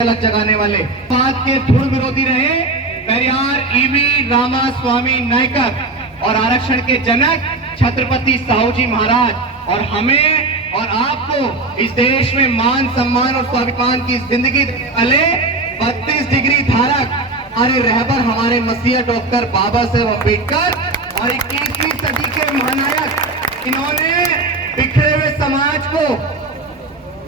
अलग जगाने वाले बात के धुर विरोधी रहे पेरियार ईवी रामास्वामी नायकर और आरक्षण के जनक छत्रपति साहू जी महाराज। और हमें और आपको इस देश में मान सम्मान और स्वाभिमान की जिंदगी वाले 32 डिग्री धारक हमारे रहबर हमारे मसीहा डॉक्टर बाबा साहेब अम्बेडकर और 21वीं सदी के महानायक, इन्होंने बिखरे हुए समाज को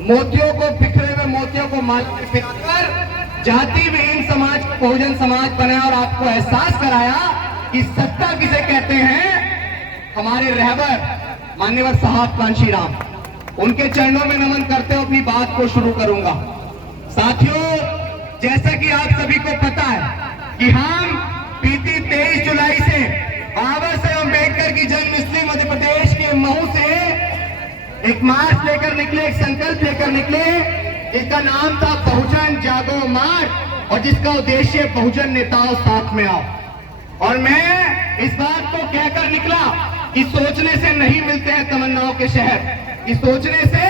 बिखरे हुए मोतियों को माला पिलाकर जाति विहीन समाज को बहुजन समाज बनाया और आपको एहसास कराया कि सत्ता किसे कहते हैं। हमारे रहबर मान्यवर साहब कांशीराम, उनके चरणों में नमन करते हुए अपनी बात को शुरू करूंगा। साथियों, जैसा कि आप सभी को पता है कि हम बीती 23 जुलाई से बाबा साहेब अम्बेडकर की जन्मस्थली मध्य प्रदेश के महू से एक मार्च लेकर निकले, एक संकल्प लेकर निकले, जिसका नाम था बहुजन जागो मार्च और जिसका उद्देश्य बहुजन नेताओं साथ में आओ। और मैं इस बात को कहकर निकला कि सोचने से नहीं मिलते हैं तमन्नाओं के शहर, कि सोचने से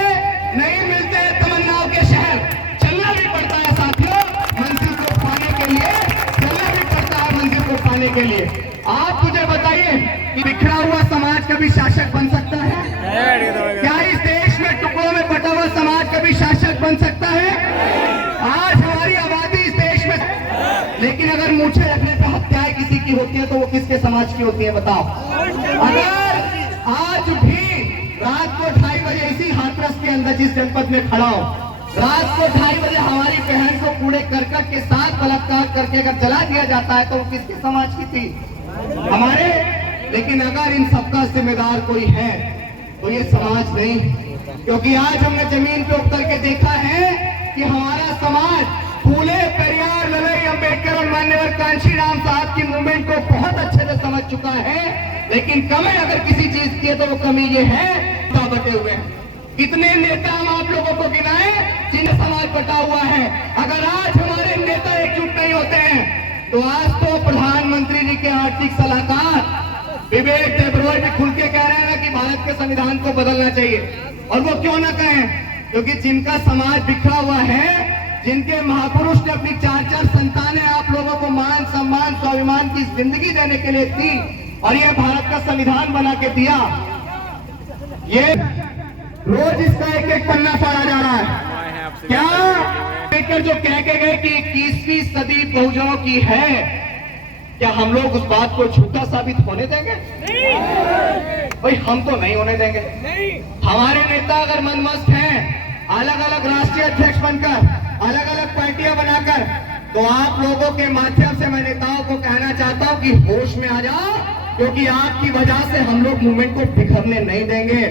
नहीं मिलते हैं तमन्नाओं के शहर। चलना भी पड़ता है साथियों मंजिल को पाने के लिए, चलना भी पड़ता है मंजिल को पाने के लिए। आप मुझे बताइए कि बिखरा हुआ समाज कभी शासक बन सकता है? क्या इस देश में टुकड़ों में बटा हुआ समाज कभी शासक बन सकता है? आज हमारी आबादी इस देश में, लेकिन अगर मुझे रखने पर हत्याएं किसी की होती है तो वो किसके समाज की होती है बताओ? अगर आज भी रात को 2:30 बजे इसी हाथरस के अंदर जिस जनपद में खड़ा हो, रात को 2:30 बजे हमारी बहन को कूड़े करकट के साथ बलात्कार करके अगर जला दिया जाता है तो वो किसके समाज की थी? हमारे। लेकिन अगर इन सबका जिम्मेदार कोई है तो ये समाज नहीं, क्योंकि आज हमने जमीन पे उतर के देखा है कि हमारा समाज फूले पेरियार ललई अम्बेडकर और मान्यवर कांशीराम साहब की मूवमेंट को बहुत अच्छे से समझ चुका है। लेकिन कमी अगर किसी चीज की है तो वो कमी ये है बटे हुए हैं। कितने नेता हम आप लोगों को गिनाए जिन्हें समाज बटा हुआ है? अगर आज हमारे नेता एकजुट नहीं होते हैं तो आज तो प्रधानमंत्री जी के आर्थिक सलाहकार विवेक देबरॉय भी खुल के कह रहे हैं कि भारत के संविधान को बदलना चाहिए। और वो क्यों ना कहें? क्योंकि जिनका समाज बिखरा हुआ है, जिनके महापुरुष ने अपनी 4-4 संतानें आप लोगों को मान सम्मान स्वाभिमान की जिंदगी देने के लिए दी और ये भारत का संविधान बना के दिया, ये रोज इसका एक पन्ना फाड़ा जा रहा है। क्या अम्बेडकर जो कह के गए कि 21वीं सदी बहुजनों की है, क्या हम लोग उस बात को झूठा साबित होने देंगे? भाई हम तो नहीं होने देंगे। हमारे नेता अगर मनमस्त हैं, अलग अलग राष्ट्रीय अध्यक्ष बनकर, अलग अलग पार्टियां बनाकर, तो आप लोगों के माध्यम से मैं नेताओं को कहना चाहता हूं कि होश में आ जाओ, क्योंकि आपकी वजह से हम लोग मूवमेंट को बिखरने नहीं देंगे।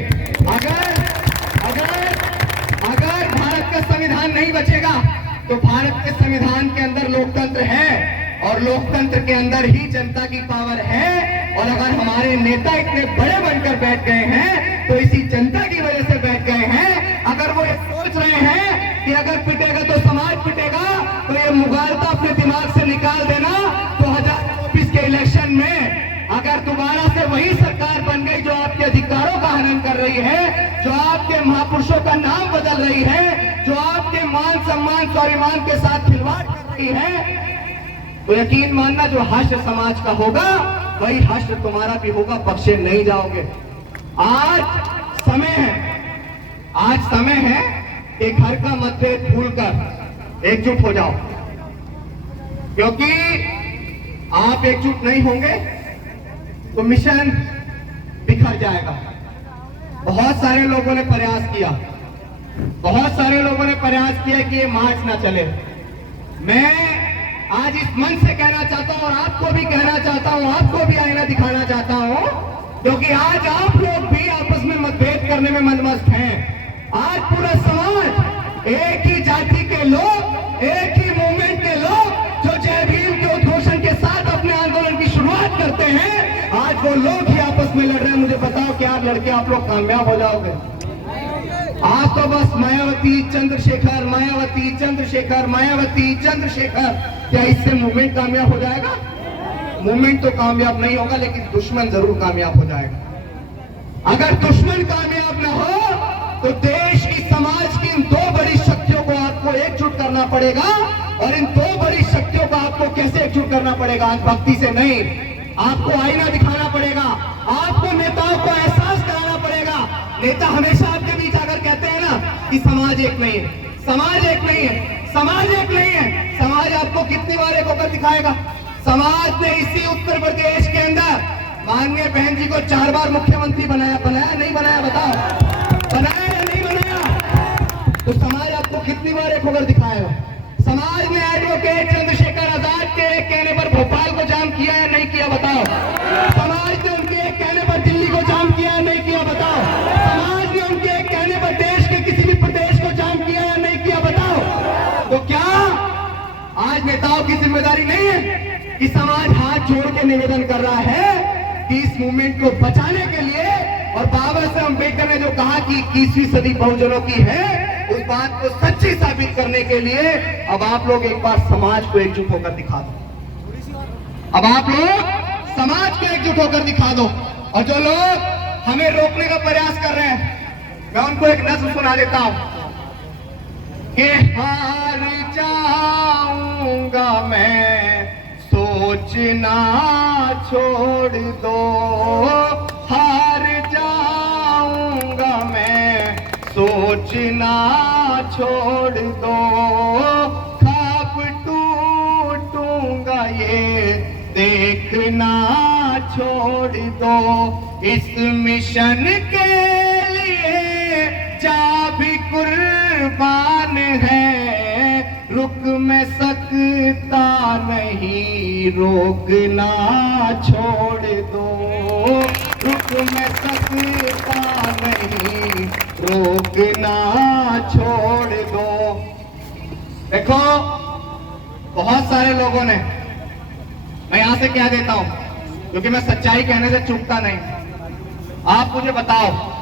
अगर भारत का संविधान नहीं बचेगा तो भारत के संविधान के अंदर लोकतंत्र है और लोकतंत्र के अंदर ही जनता की पावर है। और अगर हमारे नेता इतने बड़े बनकर बैठ गए हैं तो इसी जनता की वजह से बैठ गए हैं। अगर वो ये सोच रहे हैं कि अगर पिटेगा तो समाज पिटेगा, तो ये मुगालता अपने दिमाग से निकाल देना। 2024 के इलेक्शन में अगर दोबारा से वही सरकार बन गई जो आपके अधिकारों का हनन कर रही है, जो आपके महापुरुषों का नाम बदल रही है, जो आपके मान सम्मान स्वाभिमान के साथ खिलवाड़ कर रही है, तो यकीन मानना जो हश्र समाज का होगा वही हश्र तुम्हारा भी होगा, बख्शे नहीं जाओगे। आज समय है कि घर का मतभेद भूलकर एकजुट हो जाओ, क्योंकि आप एकजुट नहीं होंगे तो मिशन बिखर जाएगा। बहुत सारे लोगों ने प्रयास किया कि ये मार्च ना चले। मैं आज इस मन से कहना चाहता हूं और आपको भी कहना चाहता हूं, आपको भी आईना दिखाना चाहता हूं, क्योंकि आज आप लोग भी आपस में मतभेद करने में मनमस्त हैं। आज पूरा समाज एक ही जाति के लोग, एक ही मूवमेंट के लोग जो जय भीम के उद्घोषण के साथ अपने आंदोलन की शुरुआत करते हैं, आज वो लोग ही आपस में लड़ रहे हैं। मुझे बताओ क्या लड़के आप लोग कामयाब हो जाओगे? आज तो बस मायावती चंद्रशेखर, मायावती चंद्रशेखर, मायावती चंद्रशेखर, क्या इससे मूवमेंट कामयाब हो जाएगा? मूवमेंट तो कामयाब नहीं होगा, लेकिन दुश्मन जरूर कामयाब हो जाएगा। अगर दुश्मन कामयाब ना हो तो देश की समाज की इन दो बड़ी शक्तियों को आपको एक एकजुट करना पड़ेगा। और इन दो बड़ी शक्तियों को आपको कैसे एकजुट करना पड़ेगा? भक्ति से नहीं, आपको आईना दिखाना पड़ेगा, आपको नेताओं को एहसास कराना पड़ेगा। नेता हमेशा आपके बीच आकर कहते हैं ना कि समाज एक नहीं है, समाज एक नहीं है, समाज एक नहीं है। समाज आपको कितनी बार एक होकर दिखाएगा? समाज ने इसी उत्तर प्रदेश के अंदर माननीय बहन जी को 4 बार मुख्यमंत्री बनाया नहीं बनाया? बताओ, बनाया या नहीं बनाया? तो समाज आपको कितनी बार एक होकर दिखाएगा? समाज ने एडवोकेट चंद्रशेखर आजाद के एक कहने पर भोपाल को जाम किया या नहीं किया? बताओ। समाज ने उनके एक कहने पर दिल्ली को जाम किया या नहीं किया? बताओ। समाज ने उनके एक कहने पर देश के किसी भी प्रदेश को जाम किया या नहीं किया? बताओ। तो क्या आज नेताओं की जिम्मेदारी नहीं है कि समाज हाथ जोड़ के निवेदन कर रहा है कि इस मूवमेंट को बचाने के लिए, और बाबा साहब अम्बेडकर ने जो कहा कि 21वीं सदी बहुजनों की है, उस बात को सच्ची साबित करने के लिए अब आप लोग एक बार समाज को एकजुट होकर दिखा दो। अब आप लोग समाज को एकजुट होकर दिखा दो। और जो लोग हमें रोकने का प्रयास कर रहे हैं, मैं उनको एक नज्म सुना देता हूं कि हार जाऊंगा मैं, सोचना छोड़ दो, हार जाऊंगा मैं, सोचना छोड़ दो, ख्वाब टूटूंगा ये देखना छोड़ दो, इस मिशन के लिए जा भी कुर्बान है, रुक मैं सकता नहीं, रोकना छोड़ दो, रुक मैं सकता नहीं, रोकना छोड़ दो। देखो, बहुत सारे लोगों ने, मैं यहां से कह देता हूं क्योंकि मैं सच्चाई कहने से चूकता नहीं, आप मुझे बताओ,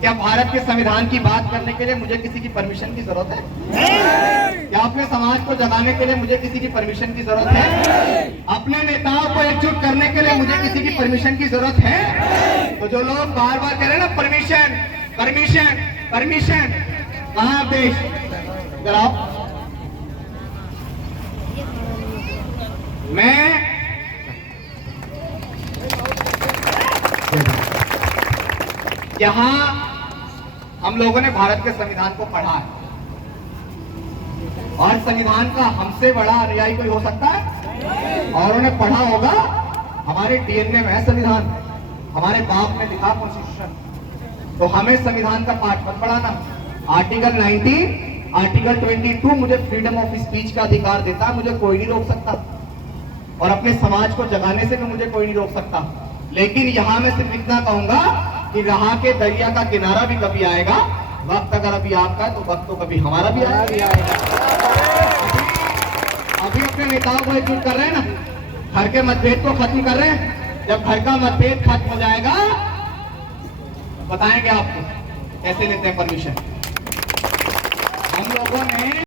क्या भारत के संविधान की बात करने के लिए मुझे किसी की परमिशन की जरूरत है? नहीं। क्या अपने समाज को जगाने के लिए मुझे किसी की परमिशन की जरूरत है? नहीं। अपने नेताओं को एकजुट करने के लिए मुझे किसी की परमिशन की जरूरत है? नहीं। तो जो लोग बार बार कह रहे हैं ना परमिशन परमिशन परमिशन, कहां आप देश? इधर आओ। मैं यहां हम लोगों ने भारत के संविधान को पढ़ा है, और संविधान का हमसे बड़ा अनुयायी कोई हो सकता है? और उन्हें पढ़ा होगा, हमारे डीएनए में है संविधान, हमारे बाप ने लिखा कॉन्स्टिट्यूशन, तो हमें संविधान का पाठ मत पढ़ाना। आर्टिकल 19, आर्टिकल 22 मुझे फ्रीडम ऑफ स्पीच का अधिकार देता है, मुझे कोई नहीं रोक सकता, और अपने समाज को जगाने से भी मुझे कोई नहीं रोक सकता। लेकिन यहां मैं सिर्फ इतना कहूंगा कि रहा के दरिया का किनारा भी कभी आएगा, वक्त अगर अभी आपका है तो वक्त तो कभी हमारा भी आएगा। अभी अपने नेताओं को एकजुट कर रहे हैं ना, घर के मतभेद को खत्म कर रहे हैं। जब घर का मतभेद खत्म हो जाएगा, बताएंगे आपको कैसे लेते हैं परमिशन। हम लोगों ने